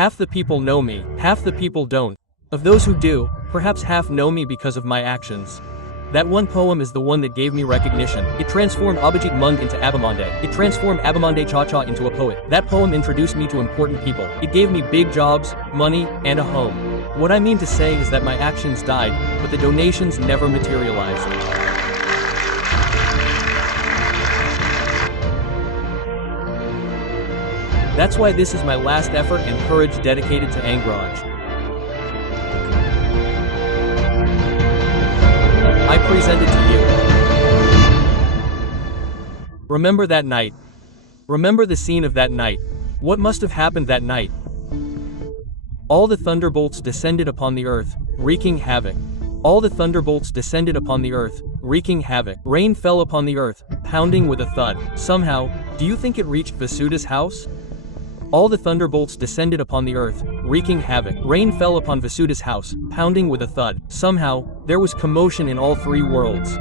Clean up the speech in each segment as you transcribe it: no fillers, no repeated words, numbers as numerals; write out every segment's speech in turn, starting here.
Half the people know me, half the people don't. Of those who do, perhaps half know me because of my actions. That one poem is the one that gave me recognition. It transformed Abhijit Mund into Abamonde. It transformed Abamonde Cha-Cha into a poet. That poem introduced me to important people. It gave me big jobs, money, and a home. What I mean to say is that my actions died, but the donations never materialized. That's why this is my last effort and courage dedicated to Angraj. I present it to you. Remember that night. Remember the scene of that night. What must have happened that night? All the thunderbolts descended upon the earth, wreaking havoc. All the thunderbolts descended upon the earth, wreaking havoc. Rain fell upon the earth, pounding with a thud. Somehow, do you think it reached Vasuda's house? All the thunderbolts descended upon the earth, wreaking havoc. Rain fell upon Vasuda's house, pounding with a thud. Somehow, there was commotion in all three worlds.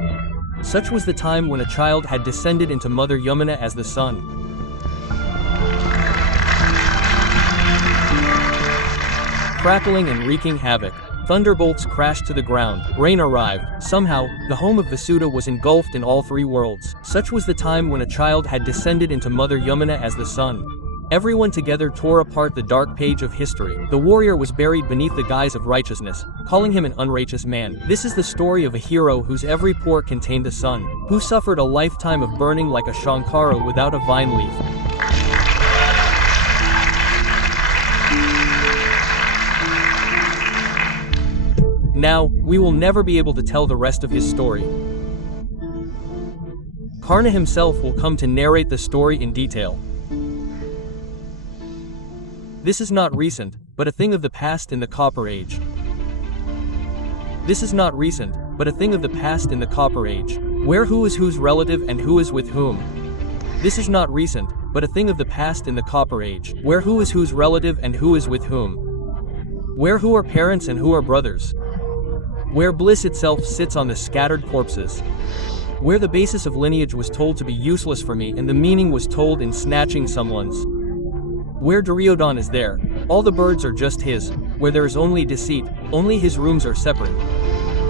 Such was the time when a child had descended into Mother Yamuna as the sun. Crackling and wreaking havoc. Thunderbolts crashed to the ground. Rain arrived. Somehow, the home of Vasuda was engulfed in all three worlds. Such was the time when a child had descended into Mother Yamuna as the sun. Everyone together tore apart the dark page of history. The warrior was buried beneath the guise of righteousness, calling him an unrighteous man. This is the story of a hero whose every pore contained a sun, who suffered a lifetime of burning like a Shankara without a vine leaf. Now, we will never be able to tell the rest of his story. Karna himself will come to narrate the story in detail. This is not recent, but a thing of the past in the Copper Age. This is not recent, but a thing of the past in the Copper Age, where who is whose relative and who is with whom. This is not recent, but a thing of the past in the Copper Age, where who is whose relative and who is with whom. Where who are parents and who are brothers. Where bliss itself sits on the scattered corpses. Where the basis of lineage was told to be useless for me and the meaning was told in snatching someone's. Where Duryodhan is there, all the birds are just his. Where there is only deceit, only his rooms are separate.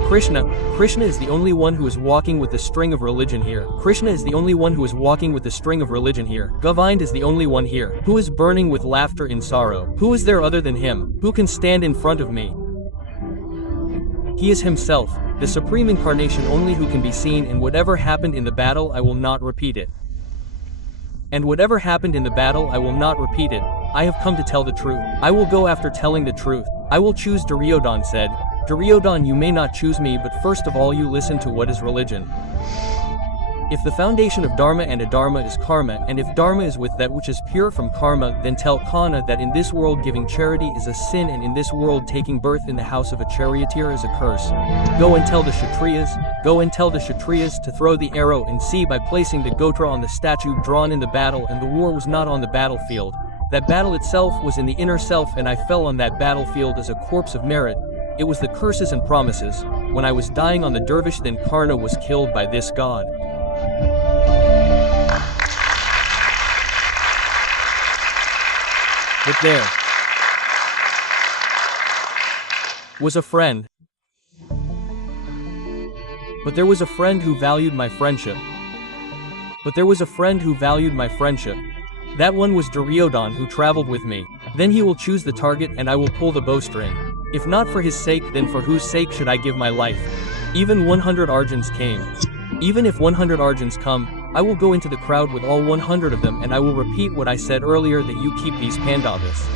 Krishna is the only one who is walking with the string of religion here. Krishna is the only one who is walking with the string of religion here. Govind is the only one here, who is burning with laughter in sorrow. Who is there other than him, who can stand in front of me? He is himself, the supreme incarnation only who can be seen, and whatever happened in the battle I will not repeat it. And whatever happened in the battle I will not repeat it. I have come to tell the truth. I will go after telling the truth. I will choose, Duryodhan said. Duryodhan, you may not choose me, but first of all you listen to what is religion. If the foundation of Dharma and Adharma is karma, and if Dharma is with that which is pure from karma, then tell Kana that in this world giving charity is a sin, and in this world taking birth in the house of a charioteer is a curse. Go and tell the Kshatriyas, to throw the arrow and see by placing the Gotra on the statue drawn in the battle, and the war was not on the battlefield. That battle itself was in the inner self, and I fell on that battlefield as a corpse of merit. It was the curses and promises. When I was dying on the dervish, then Karna was killed by this god. But there was a friend. But there was a friend who valued my friendship. That one was Duryodhan, who traveled with me. Then he will choose the target and I will pull the bowstring. If not for his sake, then for whose sake should I give my life? Even 100 Arjuns came. Even if 100 Arjuns come, I will go into the crowd with all 100 of them, and I will repeat what I said earlier, that you keep these Pandavas.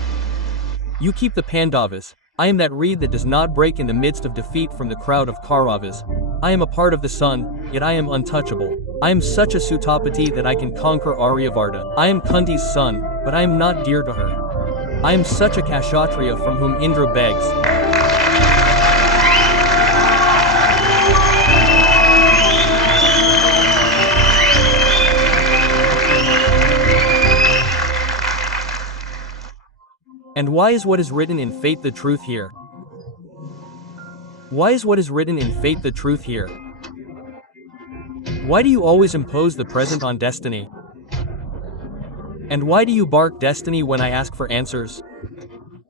You keep the Pandavas. I am that reed that does not break in the midst of defeat from the crowd of Kauravas. I am a part of the sun, yet I am untouchable. I am such a Sutapati that I can conquer Aryavarta. I am Kunti's son, but I am not dear to her. I am such a Kshatriya from whom Indra begs. And why is what is written in fate the truth here? Why is what is written in fate the truth here? Why do you always impose the present on destiny? And why do you bark destiny when I ask for answers?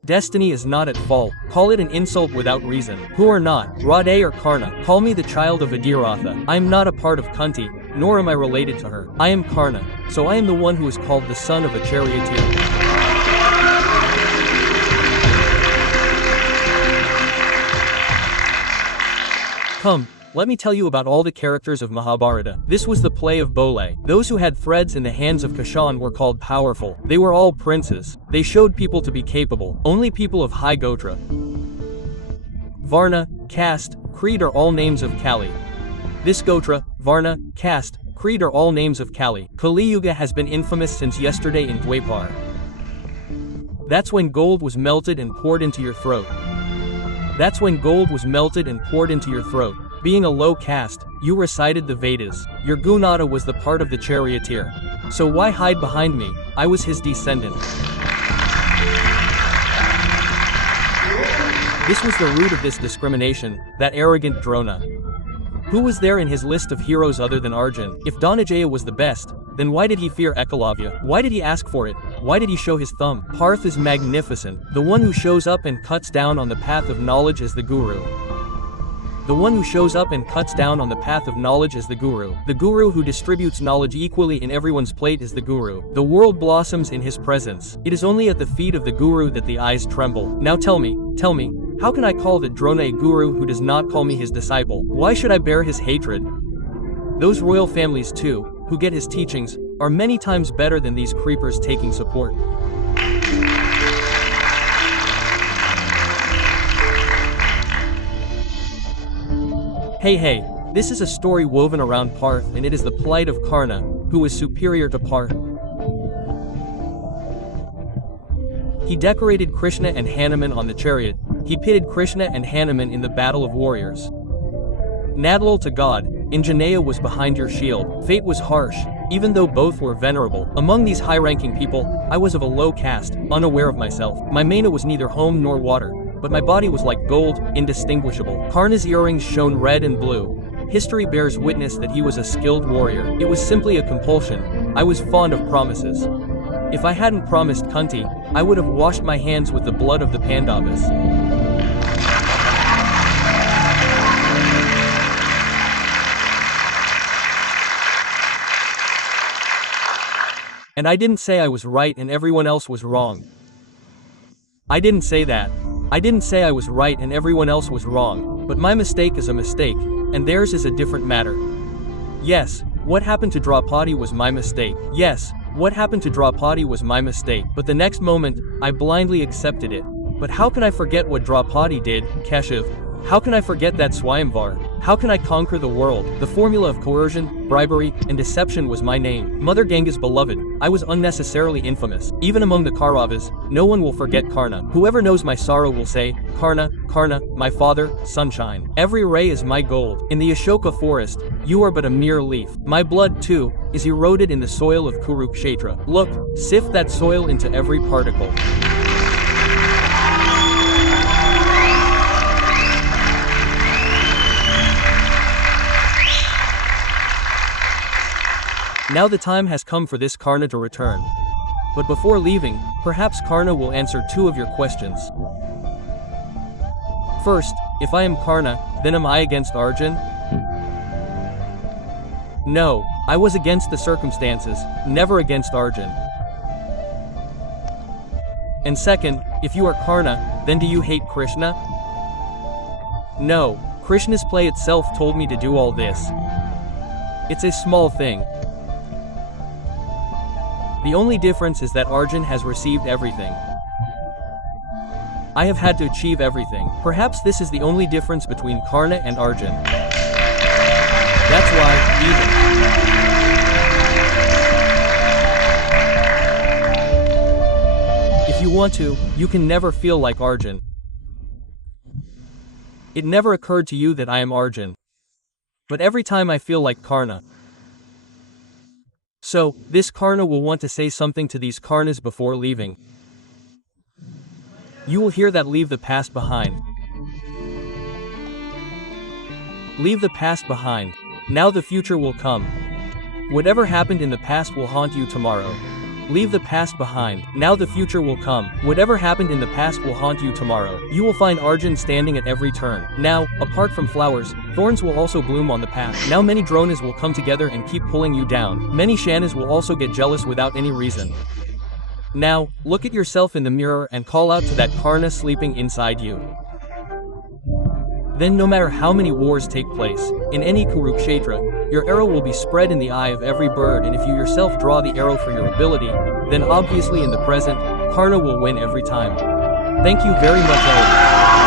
Destiny is not at fault. Call it an insult without reason. Who are not, Rade or Karna. Call me the child of Adiratha. I am not a part of Kunti, nor am I related to her. I am Karna, so I am the one who is called the son of a charioteer. Come, let me tell you about all the characters of Mahabharata. This was the play of Bole. Those who had threads in the hands of Kashan were called powerful. They were all princes. They showed people to be capable. Only people of high Gotra, Varna, caste, creed are all names of Kali. This Gotra, Varna, caste, creed are all names of Kali. Kali Yuga has been infamous since yesterday in Dwapar. That's when gold was melted and poured into your throat. That's when gold was melted and poured into your throat. Being a low caste, you recited the Vedas. Your Gunata was the part of the charioteer. So why hide behind me? I was his descendant. This was the root of this discrimination, that arrogant Drona. Who was there in his list of heroes other than Arjun? If Dhananjaya was the best, then why did he fear Ekalavya? Why did he ask for it? Why did he show his thumb? Parth is magnificent, the one who shows up and cuts down on the path of knowledge as the guru. The one who shows up and cuts down on the path of knowledge is the guru. The guru who distributes knowledge equally in everyone's plate is the guru. The world blossoms in his presence. It is only at the feet of the guru that the eyes tremble. Now tell me, how can I call the Drona a guru who does not call me his disciple? Why should I bear his hatred? Those royal families too, who get his teachings, are many times better than these creepers taking support. Hey, this is a story woven around Parth, and it is the plight of Karna, who is superior to Parth. He decorated Krishna and Hanuman on the chariot. He pitted Krishna and Hanuman in the battle of warriors. Nadlal to God, Anjaneya was behind your shield. Fate was harsh, even though both were venerable. Among these high-ranking people, I was of a low caste, unaware of myself. My mena was neither home nor water, but my body was like gold, indistinguishable. Karna's earrings shone red and blue. History bears witness that he was a skilled warrior. It was simply a compulsion. I was fond of promises. If I hadn't promised Kunti, I would have washed my hands with the blood of the Pandavas. And I didn't say I was right and everyone else was wrong. I didn't say that. I didn't say I was right and everyone else was wrong, but my mistake is a mistake, and theirs is a different matter. Yes, what happened to Draupadi was my mistake. Yes, what happened to Draupadi was my mistake, but the next moment, I blindly accepted it. But how can I forget what Draupadi did, Keshav? How can I forget that Swayamvar? How can I conquer the world? The formula of coercion, bribery, and deception was my name. Mother Ganga's beloved, I was unnecessarily infamous. Even among the Kauravas, no one will forget Karna. Whoever knows my sorrow will say, Karna, Karna, my father, sunshine. Every ray is my gold. In the Ashoka forest, you are but a mere leaf. My blood, too, is eroded in the soil of Kurukshetra. Look, sift that soil into every particle. Now the time has come for this Karna to return. But before leaving, perhaps Karna will answer two of your questions. First, if I am Karna, then am I against Arjun? No, I was against the circumstances, never against Arjun. And second, if you are Karna, then do you hate Krishna? No, Krishna's play itself told me to do all this. It's a small thing. The only difference is that Arjun has received everything. I have had to achieve everything. Perhaps this is the only difference between Karna and Arjun. That's why, even if you want to, you can never feel like Arjun. It never occurred to you that I am Arjun. But every time I feel like Karna. So, this Karna will want to say something to these Karnas before leaving. You will hear that leave the past behind. Leave the past behind. Now the future will come. Whatever happened in the past will haunt you tomorrow. Leave the past behind. Now the future will come. Whatever happened in the past will haunt you tomorrow. You will find Arjun standing at every turn. Now, apart from flowers, thorns will also bloom on the path. Now many dronas will come together and keep pulling you down. Many shanas will also get jealous without any reason. Now, look at yourself in the mirror and call out to that karna sleeping inside you. Then no matter how many wars take place, in any Kurukshetra, your arrow will be spread in the eye of every bird, and if you yourself draw the arrow for your ability, then obviously in the present, karna will win every time. Thank you very much, Ellie.